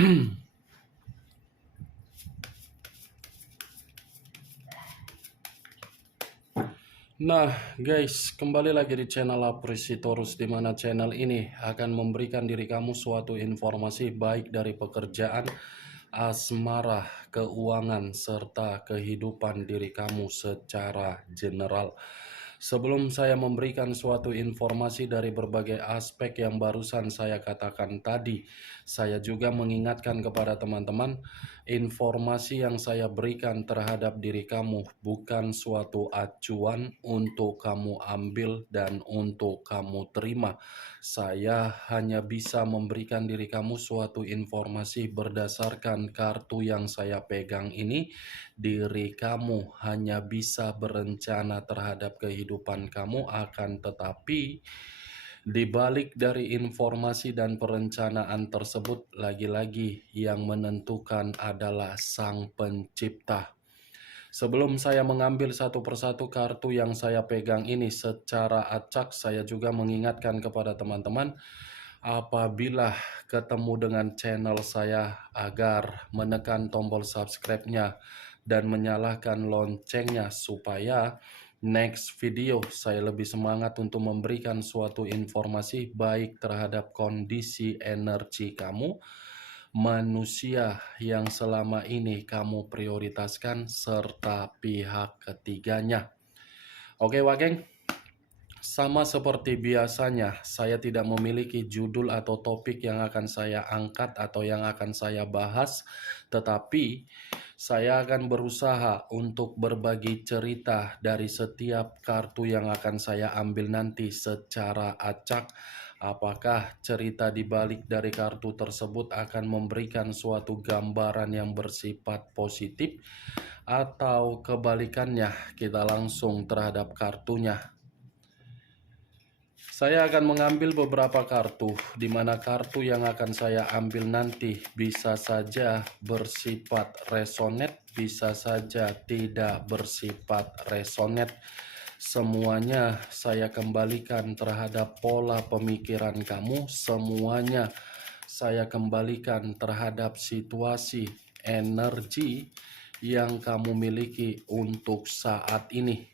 Nah guys, kembali lagi di channel Apresitorus, di mana channel ini akan memberikan diri kamu suatu informasi baik dari pekerjaan, asmara, keuangan, serta kehidupan diri kamu secara general. Sebelum saya memberikan suatu informasi dari berbagai aspek yang barusan saya katakan tadi, saya juga mengingatkan kepada teman-teman, informasi yang saya berikan terhadap diri kamu bukan suatu acuan untuk kamu ambil dan untuk kamu terima. Saya hanya bisa memberikan diri kamu suatu informasi berdasarkan kartu yang saya pegang ini. Diri kamu hanya bisa berencana terhadap kehidupan kamu, akan tetapi di balik dari informasi dan perencanaan tersebut, lagi-lagi yang menentukan adalah Sang Pencipta. Sebelum saya mengambil satu persatu kartu yang saya pegang ini secara acak, saya juga mengingatkan kepada teman-teman, apabila ketemu dengan channel saya, agar menekan tombol subscribe-nya dan menyalakan loncengnya supaya next video saya lebih semangat untuk memberikan suatu informasi baik terhadap kondisi energi kamu, manusia yang selama ini kamu prioritaskan, serta pihak ketiganya. Oke Wageng, sama seperti biasanya, saya tidak memiliki judul atau topik yang akan saya angkat atau yang akan saya bahas, tetapi saya akan berusaha untuk berbagi cerita dari setiap kartu yang akan saya ambil nanti secara acak. Apakah cerita di balik dari kartu tersebut akan memberikan suatu gambaran yang bersifat positif, atau kebalikannya, kita langsung terhadap kartunya. Saya akan mengambil beberapa kartu, di mana kartu yang akan saya ambil nanti bisa saja bersifat resonate, bisa saja tidak bersifat resonate. Semuanya saya kembalikan terhadap pola pemikiran kamu, semuanya saya kembalikan terhadap situasi energi yang kamu miliki untuk saat ini.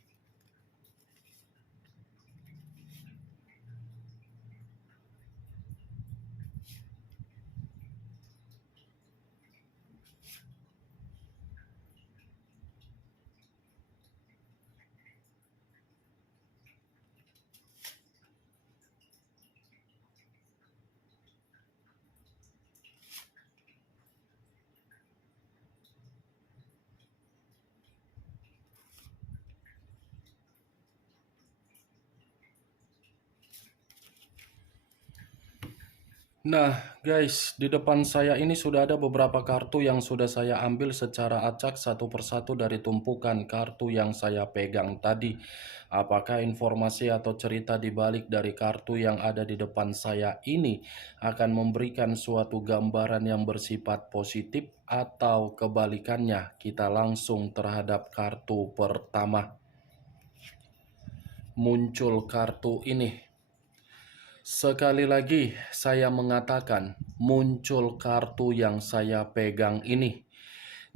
Nah guys, di depan saya ini sudah ada beberapa kartu yang sudah saya ambil secara acak satu persatu dari tumpukan kartu yang saya pegang tadi. Apakah informasi atau cerita di balik dari kartu yang ada di depan saya ini akan memberikan suatu gambaran yang bersifat positif, atau kebalikannya? Kita langsung terhadap kartu pertama. Muncul kartu ini. Sekali lagi saya mengatakan, muncul kartu yang saya pegang ini.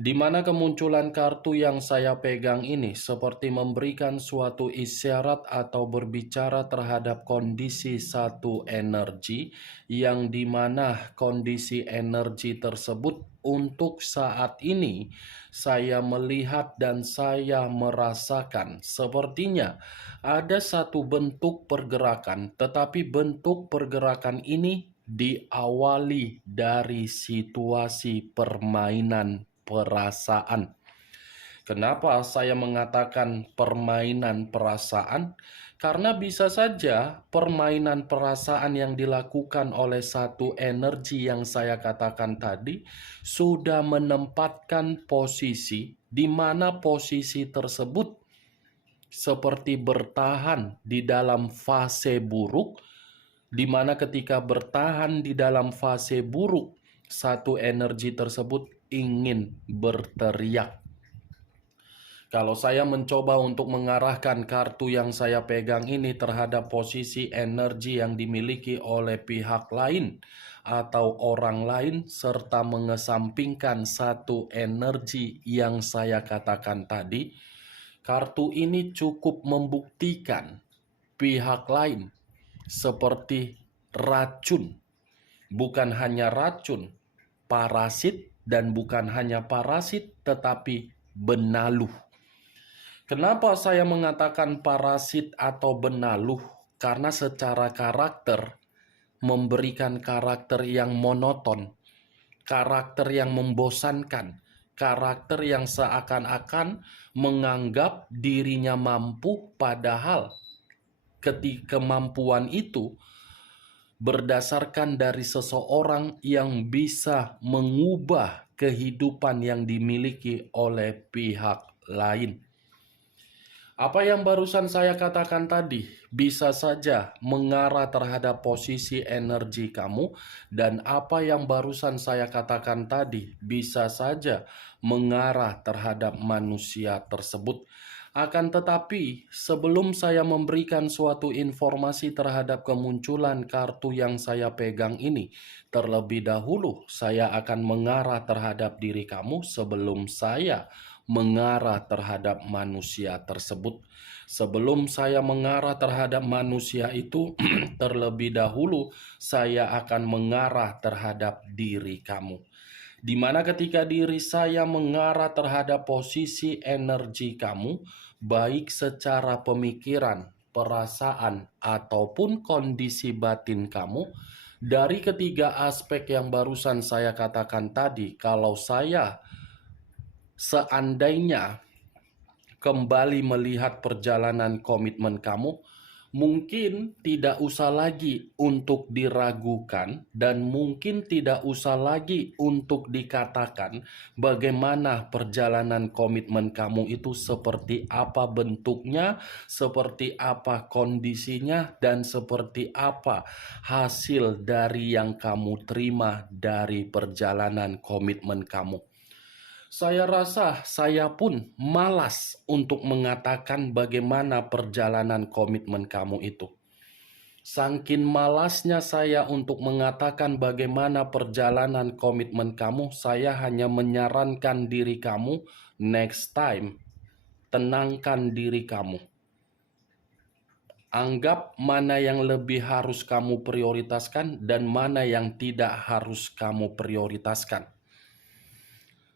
Di mana kemunculan kartu yang saya pegang ini seperti memberikan suatu isyarat atau berbicara terhadap kondisi satu energi, yang dimana kondisi energi tersebut untuk saat ini saya melihat dan saya merasakan sepertinya ada satu bentuk pergerakan, tetapi bentuk pergerakan ini diawali dari situasi permainan perasaan. Kenapa saya mengatakan permainan perasaan? Karena bisa saja permainan perasaan yang dilakukan oleh satu energi yang saya katakan tadi sudah menempatkan posisi, di mana posisi tersebut seperti bertahan di dalam fase buruk, di mana ketika bertahan di dalam fase buruk, satu energi tersebut ingin berteriak. Kalau saya mencoba untuk mengarahkan kartu yang saya pegang ini terhadap posisi energi yang dimiliki oleh pihak lain, atau orang lain serta mengesampingkan satu energi yang saya katakan tadi, kartu ini cukup membuktikan pihak lain seperti racun, bukan hanya racun, parasit, dan bukan hanya parasit tetapi benaluh. Kenapa saya mengatakan parasit atau benaluh? Karena secara karakter memberikan karakter yang monoton, karakter yang membosankan, karakter yang seakan-akan menganggap dirinya mampu, padahal ketika kemampuan itu berdasarkan dari seseorang yang bisa mengubah kehidupan yang dimiliki oleh pihak lain. Apa yang barusan saya katakan tadi bisa saja mengarah terhadap posisi energi kamu, dan apa yang barusan saya katakan tadi bisa saja mengarah terhadap manusia tersebut. Akan tetapi, sebelum saya memberikan suatu informasi terhadap kemunculan kartu yang saya pegang ini, terlebih dahulu saya akan mengarah terhadap diri kamu sebelum saya mengarah terhadap manusia tersebut. Sebelum saya mengarah terhadap manusia itu, terlebih dahulu saya akan mengarah terhadap diri kamu. Di mana ketika diri saya mengarah terhadap posisi energi kamu, baik secara pemikiran, perasaan, ataupun kondisi batin kamu, dari ketiga aspek yang barusan saya katakan tadi, kalau saya seandainya kembali melihat perjalanan komitmen kamu, mungkin tidak usah lagi untuk diragukan dan mungkin tidak usah lagi untuk dikatakan bagaimana perjalanan komitmen kamu itu, seperti apa bentuknya, seperti apa kondisinya, dan seperti apa hasil dari yang kamu terima dari perjalanan komitmen kamu. Saya rasa saya pun malas untuk mengatakan bagaimana perjalanan komitmen kamu itu. Saking malasnya saya untuk mengatakan bagaimana perjalanan komitmen kamu, saya hanya menyarankan diri kamu, next time, tenangkan diri kamu. Anggap mana yang lebih harus kamu prioritaskan dan mana yang tidak harus kamu prioritaskan.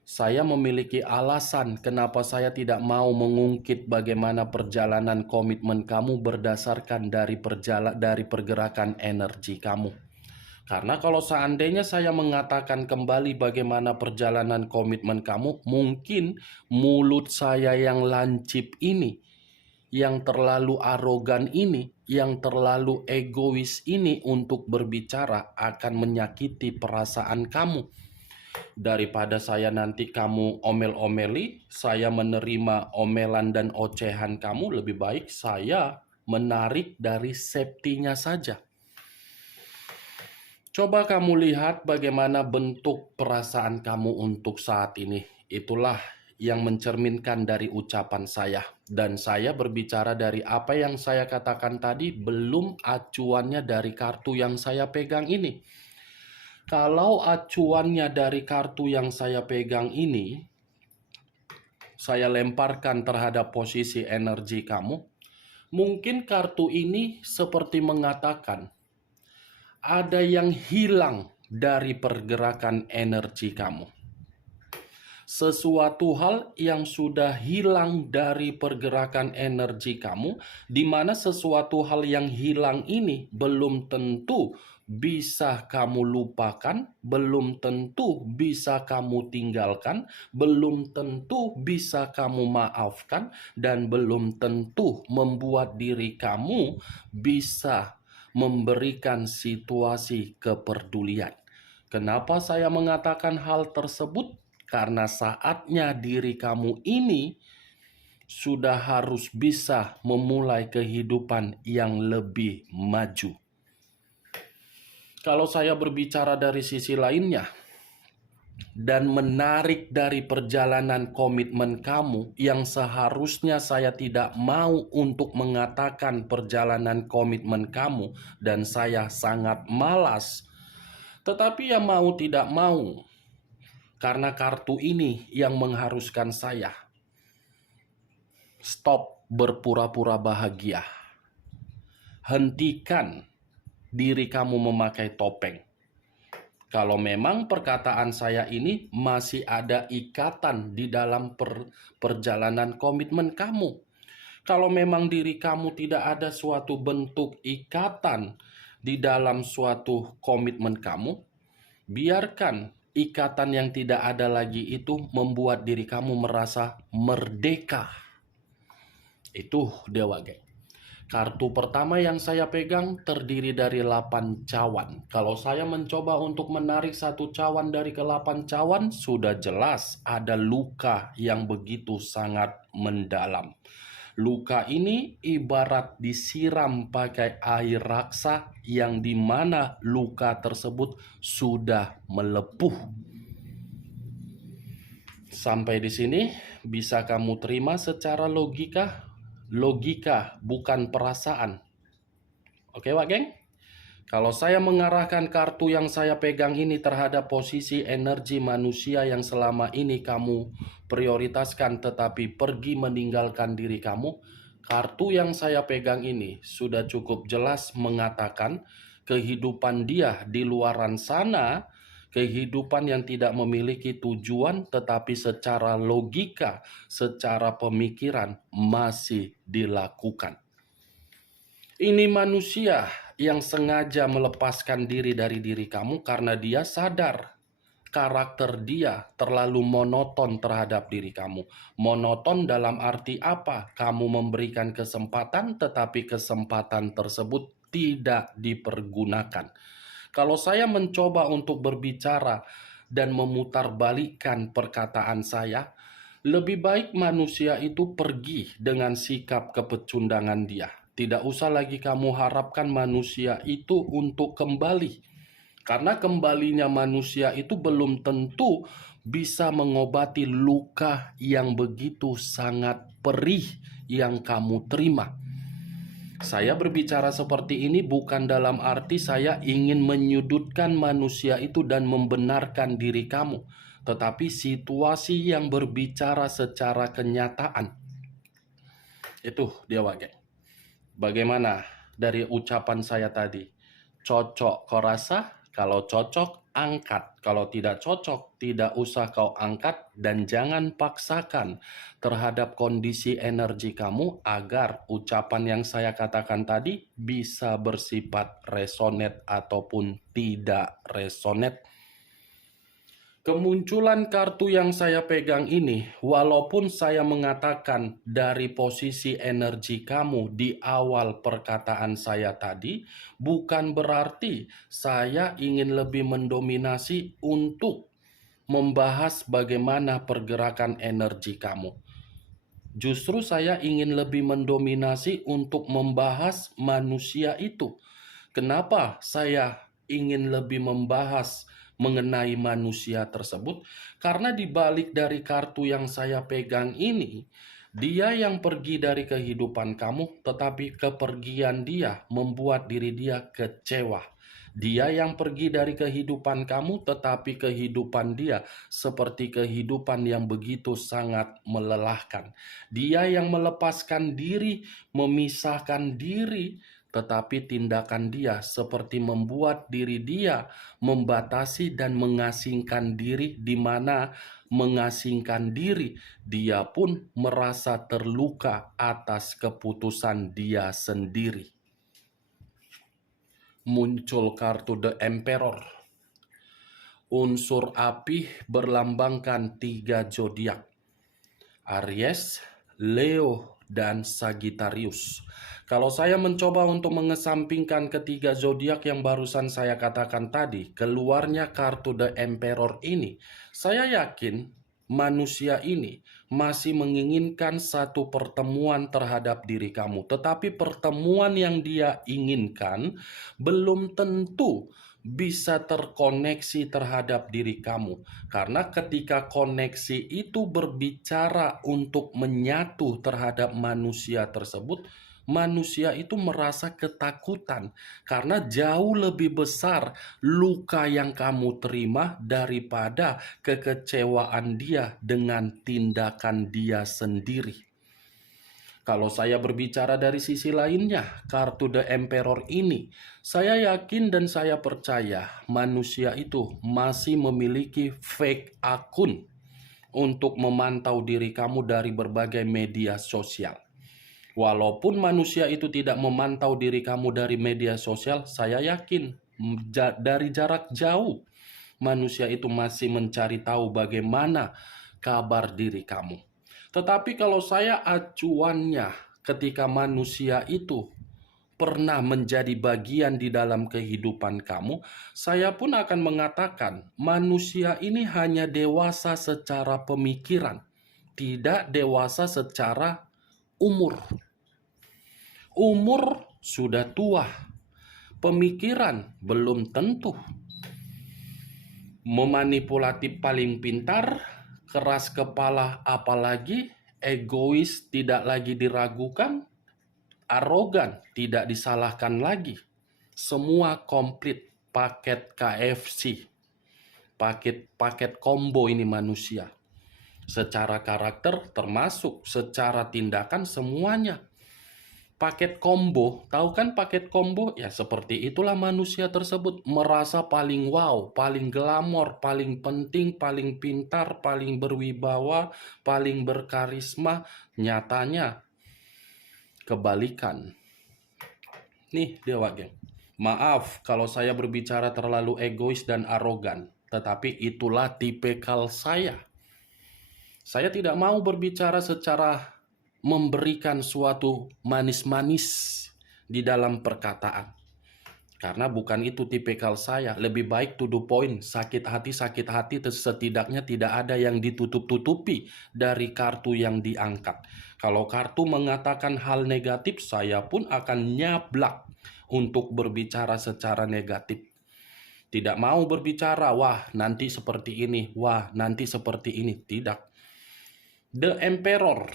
Saya memiliki alasan kenapa saya tidak mau mengungkit bagaimana perjalanan komitmen kamu berdasarkan dari pergerakan energi kamu. Karena kalau seandainya saya mengatakan kembali bagaimana perjalanan komitmen kamu, mungkin mulut saya yang lancip ini, yang terlalu arogan ini, yang terlalu egois ini untuk berbicara akan menyakiti perasaan kamu. Daripada saya nanti kamu omel-omeli, saya menerima omelan dan ocehan kamu, lebih baik saya menarik dari safety-nya saja. Coba kamu lihat bagaimana bentuk perasaan kamu untuk saat ini. Itulah yang mencerminkan dari ucapan saya. Dan saya berbicara dari apa yang saya katakan tadi, belum acuannya dari kartu yang saya pegang ini. Kalau acuannya dari kartu yang saya pegang ini, saya lemparkan terhadap posisi energi kamu, mungkin kartu ini seperti mengatakan, ada yang hilang dari pergerakan energi kamu. Sesuatu hal yang sudah hilang dari pergerakan energi kamu, di mana sesuatu hal yang hilang ini belum tentu bisa kamu lupakan, belum tentu bisa kamu tinggalkan, belum tentu bisa kamu maafkan, dan belum tentu membuat diri kamu bisa memberikan situasi kepedulian. Kenapa saya mengatakan hal tersebut? Karena saatnya diri kamu ini sudah harus bisa memulai kehidupan yang lebih maju. Kalau saya berbicara dari sisi lainnya dan menarik dari perjalanan komitmen kamu yang seharusnya saya tidak mau untuk mengatakan perjalanan komitmen kamu, dan saya sangat malas Tetapi ya mau tidak mau, karena kartu ini yang mengharuskan saya stop berpura-pura bahagia. Hentikan diri kamu memakai topeng. Kalau memang perkataan saya ini masih ada ikatan di dalam perjalanan komitmen kamu. Kalau memang diri kamu tidak ada suatu bentuk ikatan di dalam suatu komitmen kamu, biarkan ikatan yang tidak ada lagi itu membuat diri kamu merasa merdeka. Itu Dewa Geng. Kartu pertama yang saya pegang terdiri dari 8 cawan. Kalau saya mencoba untuk menarik satu cawan dari ke-8 cawan, sudah jelas ada luka yang begitu sangat mendalam. Luka ini ibarat disiram pakai air raksa yang dimana luka tersebut sudah melepuh. Sampai di sini bisa kamu terima secara logika? Logika, bukan perasaan. Oke, Wak Geng? Kalau saya mengarahkan kartu yang saya pegang ini terhadap posisi energi manusia yang selama ini kamu prioritaskan tetapi pergi meninggalkan diri kamu, kartu yang saya pegang ini sudah cukup jelas mengatakan kehidupan dia di luaran sana, kehidupan yang tidak memiliki tujuan tetapi secara logika, secara pemikiran masih dilakukan. Ini manusia yang sengaja melepaskan diri dari diri kamu karena dia sadar karakter dia terlalu monoton terhadap diri kamu. Monoton dalam arti apa? Kamu memberikan kesempatan tetapi kesempatan tersebut tidak dipergunakan. Kalau saya mencoba untuk berbicara dan memutarbalikkan perkataan saya, lebih baik manusia itu pergi dengan sikap kepecundangan dia. Tidak usah lagi kamu harapkan manusia itu untuk kembali. Karena kembalinya manusia itu belum tentu bisa mengobati luka yang begitu sangat perih yang kamu terima. Saya berbicara seperti ini bukan dalam arti saya ingin menyudutkan manusia itu dan membenarkan diri kamu. Tetapi situasi yang berbicara secara kenyataan. Itu dia, Wak Geng. Bagaimana dari ucapan saya tadi? Cocok kau rasa? Kalau cocok, angkat. Kalau tidak cocok, tidak usah kau angkat dan jangan paksakan terhadap kondisi energi kamu agar ucapan yang saya katakan tadi bisa bersifat resonate ataupun tidak resonate. Kemunculan kartu yang saya pegang ini, walaupun saya mengatakan dari posisi energi kamu di awal perkataan saya tadi, bukan berarti saya ingin lebih mendominasi untuk membahas bagaimana pergerakan energi kamu. Justru saya ingin lebih mendominasi untuk membahas manusia itu. Kenapa saya ingin lebih membahas mengenai manusia tersebut? Karena di balik dari kartu yang saya pegang ini, dia yang pergi dari kehidupan kamu, tetapi kepergian dia membuat diri dia kecewa. Dia yang pergi dari kehidupan kamu, tetapi kehidupan dia seperti kehidupan yang begitu sangat melelahkan. Dia yang melepaskan diri, memisahkan diri, tetapi tindakan dia seperti membuat diri dia membatasi dan mengasingkan diri, di mana mengasingkan diri dia pun merasa terluka atas keputusan dia sendiri. Muncul kartu The Emperor. Unsur api berlambangkan 3 zodiak: Aries, Leo, dan Sagittarius. Kalau saya mencoba untuk mengesampingkan ketiga zodiak yang barusan saya katakan tadi, keluarnya kartu The Emperor ini, saya yakin manusia ini masih menginginkan satu pertemuan terhadap diri kamu. Tetapi pertemuan yang dia inginkan belum tentu bisa terkoneksi terhadap diri kamu. Karena ketika koneksi itu berbicara untuk menyatu terhadap manusia tersebut, manusia itu merasa ketakutan karena jauh lebih besar luka yang kamu terima daripada kekecewaan dia dengan tindakan dia sendiri. Kalau saya berbicara dari sisi lainnya, kartu The Emperor ini, saya yakin dan saya percaya manusia itu masih memiliki fake akun untuk memantau diri kamu dari berbagai media sosial. Walaupun manusia itu tidak memantau diri kamu dari media sosial, saya yakin dari jarak jauh manusia itu masih mencari tahu bagaimana kabar diri kamu. Tetapi kalau saya acuannya ketika manusia itu pernah menjadi bagian di dalam kehidupan kamu, saya pun akan mengatakan manusia ini hanya dewasa secara pemikiran, tidak dewasa secara umur. Umur sudah tua, pemikiran belum tentu. Memanipulatif paling pintar, keras kepala apalagi, egois tidak lagi diragukan, arogan tidak disalahkan lagi. Semua komplit, paket KFC, paket combo ini manusia. Secara karakter termasuk, secara tindakan semuanya. Paket combo, tahu kan paket combo? Ya seperti itulah manusia tersebut, merasa paling wow, paling glamor, paling penting, paling pintar, paling berwibawa, paling berkarisma. Nyatanya kebalikan. Nih Dewa Geng, maaf kalau saya berbicara terlalu egois dan arogan, tetapi itulah tipikal saya. Saya tidak mau berbicara secara memberikan suatu manis-manis di dalam perkataan. Karena bukan itu tipikal saya. Lebih baik to the point, sakit hati setidaknya tidak ada yang ditutup-tutupi dari kartu yang diangkat. Kalau kartu mengatakan hal negatif, saya pun akan nyablak untuk berbicara secara negatif. Tidak mau berbicara, wah nanti seperti ini, wah nanti seperti ini. Tidak. The Emperor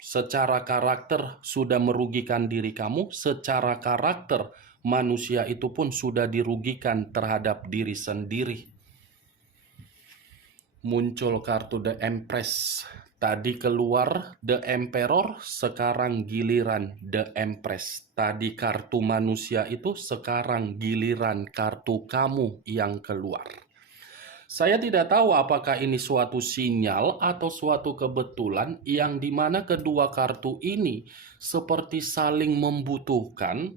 secara karakter sudah merugikan diri kamu, secara karakter manusia itu pun sudah dirugikan terhadap diri sendiri. Muncul kartu The Empress. Tadi keluar The Emperor, sekarang giliran The Empress. Tadi kartu manusia itu, sekarang giliran kartu kamu yang keluar. Saya tidak tahu apakah ini suatu sinyal atau suatu kebetulan yang dimana kedua kartu ini seperti saling membutuhkan,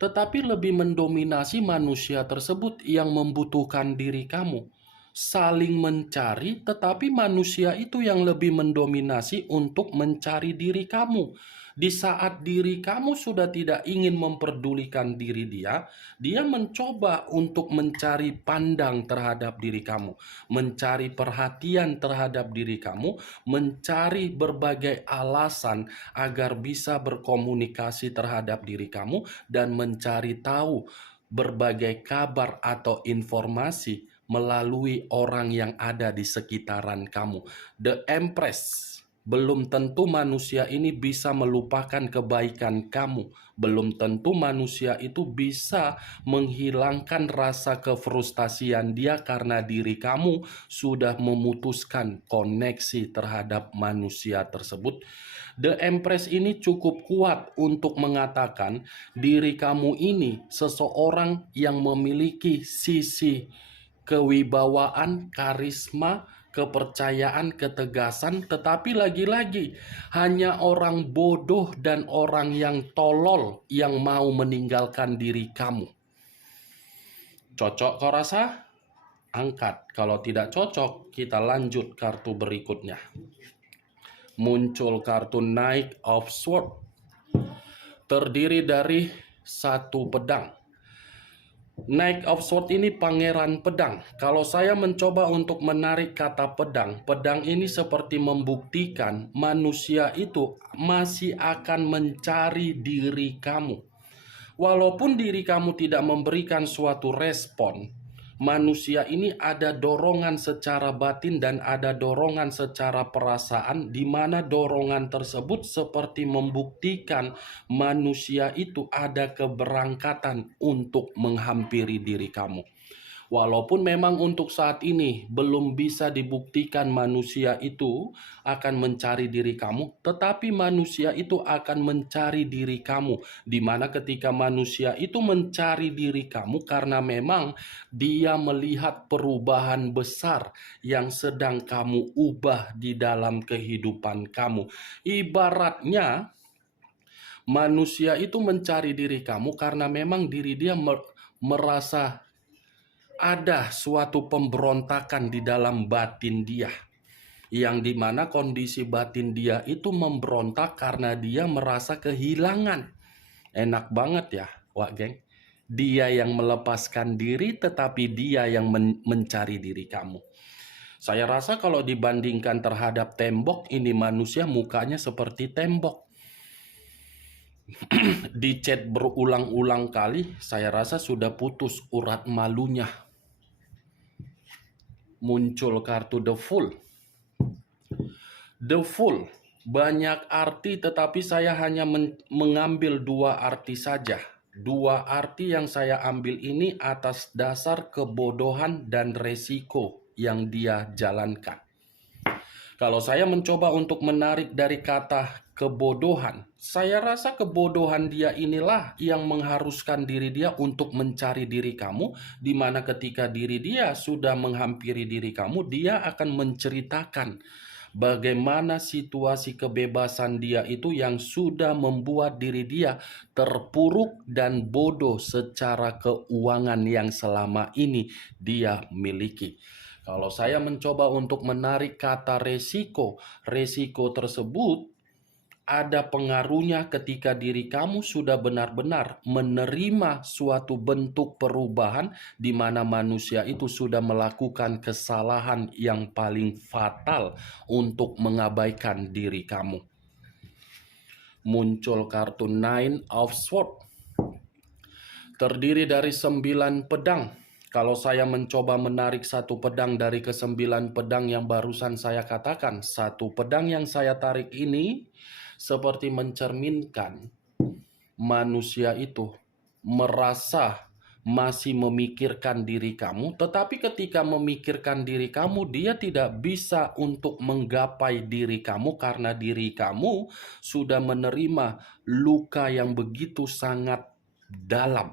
tetapi lebih mendominasi manusia tersebut yang membutuhkan diri kamu. Saling mencari, tetapi manusia itu yang lebih mendominasi untuk mencari diri kamu. Di saat diri kamu sudah tidak ingin memperdulikan diri dia mencoba untuk mencari pandang terhadap diri kamu, mencari perhatian terhadap diri kamu, mencari berbagai alasan agar bisa berkomunikasi terhadap diri kamu dan mencari tahu berbagai kabar atau informasi melalui orang yang ada di sekitaran kamu. The Empress. Belum tentu manusia ini bisa melupakan kebaikan kamu. Belum tentu manusia itu bisa menghilangkan rasa kefrustasian dia karena diri kamu sudah memutuskan koneksi terhadap manusia tersebut. The Empress ini cukup kuat untuk mengatakan diri kamu ini seseorang yang memiliki sisi kewibawaan, karisma, kepercayaan, ketegasan, tetapi lagi-lagi hanya orang bodoh dan orang yang tolol yang mau meninggalkan diri kamu. Cocok kau rasa? Angkat. Kalau tidak cocok, kita lanjut kartu berikutnya. Muncul kartu Knight of Swords. Terdiri dari satu pedang. Knight of Swords ini pangeran pedang. Kalau saya mencoba untuk menarik kata pedang, pedang ini seperti membuktikan manusia itu masih akan mencari diri kamu. Walaupun diri kamu tidak memberikan suatu respon, manusia ini ada dorongan secara batin dan ada dorongan secara perasaan, di mana dorongan tersebut seperti membuktikan manusia itu ada keberangkatan untuk menghampiri diri kamu. Walaupun memang untuk saat ini belum bisa dibuktikan manusia itu akan mencari diri kamu, tetapi manusia itu akan mencari diri kamu. Di mana ketika manusia itu mencari diri kamu karena memang dia melihat perubahan besar yang sedang kamu ubah di dalam kehidupan kamu. Ibaratnya manusia itu mencari diri kamu karena memang diri dia merasa ada suatu pemberontakan di dalam batin dia, yang dimana kondisi batin dia itu memberontak karena dia merasa kehilangan. Enak banget ya, Wak Geng. Dia yang melepaskan diri, tetapi dia yang mencari diri kamu. Saya rasa kalau dibandingkan terhadap tembok, ini manusia mukanya seperti tembok. Dicat berulang-ulang kali, saya rasa sudah putus urat malunya. Muncul kartu The Fool. The Fool banyak arti, tetapi saya hanya mengambil dua arti saja. Dua arti yang saya ambil ini atas dasar kebodohan dan resiko yang dia jalankan. Kalau saya mencoba untuk menarik dari kata kebodohan, saya rasa kebodohan dia inilah yang mengharuskan diri dia untuk mencari diri kamu, di mana ketika diri dia sudah menghampiri diri kamu, dia akan menceritakan bagaimana situasi kebebasan dia itu yang sudah membuat diri dia terpuruk dan bodoh secara keuangan yang selama ini dia miliki. Kalau saya mencoba untuk menarik kata resiko, resiko tersebut ada pengaruhnya ketika diri kamu sudah benar-benar menerima suatu bentuk perubahan di mana manusia itu sudah melakukan kesalahan yang paling fatal untuk mengabaikan diri kamu. Muncul kartu Nine of Swords. Terdiri dari 9 pedang. Kalau saya mencoba menarik satu pedang dari ke-9 pedang yang barusan saya katakan, satu pedang yang saya tarik ini seperti mencerminkan manusia itu merasa masih memikirkan diri kamu, tetapi ketika memikirkan diri kamu, dia tidak bisa untuk menggapai diri kamu karena diri kamu sudah menerima luka yang begitu sangat dalam.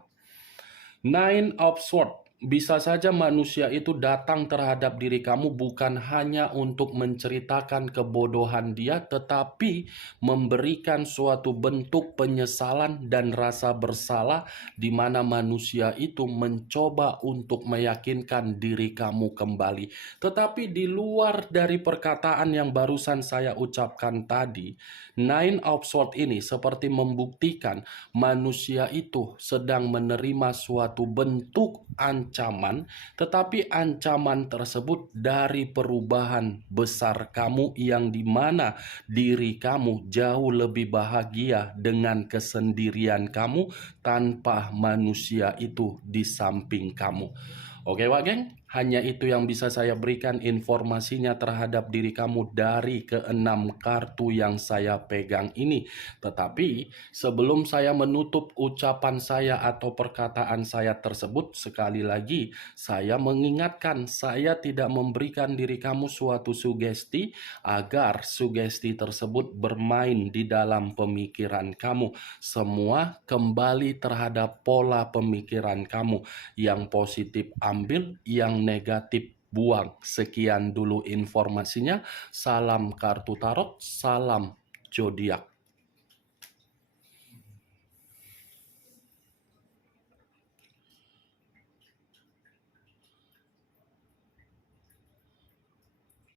Nine of Swords. Bisa saja manusia itu datang terhadap diri kamu bukan hanya untuk menceritakan kebodohan dia, tetapi memberikan suatu bentuk penyesalan dan rasa bersalah di mana manusia itu mencoba untuk meyakinkan diri kamu kembali. Tetapi di luar dari perkataan yang barusan saya ucapkan tadi, Nine of Swords ini seperti membuktikan manusia itu sedang menerima suatu bentuk ancaman, tetapi ancaman tersebut dari perubahan besar kamu yang dimana diri kamu jauh lebih bahagia dengan kesendirian kamu tanpa manusia itu di samping kamu. Oke Wak Geng, hanya itu yang bisa saya berikan informasinya terhadap diri kamu dari ke-6 kartu yang saya pegang ini. Tetapi sebelum saya menutup ucapan saya atau perkataan saya tersebut, sekali lagi saya mengingatkan, saya tidak memberikan diri kamu suatu sugesti agar sugesti tersebut bermain di dalam pemikiran kamu. Semua kembali terhadap pola pemikiran kamu. Yang positif ambil, yang negatif buang. Sekian dulu informasinya. Salam kartu tarot, salam zodiak.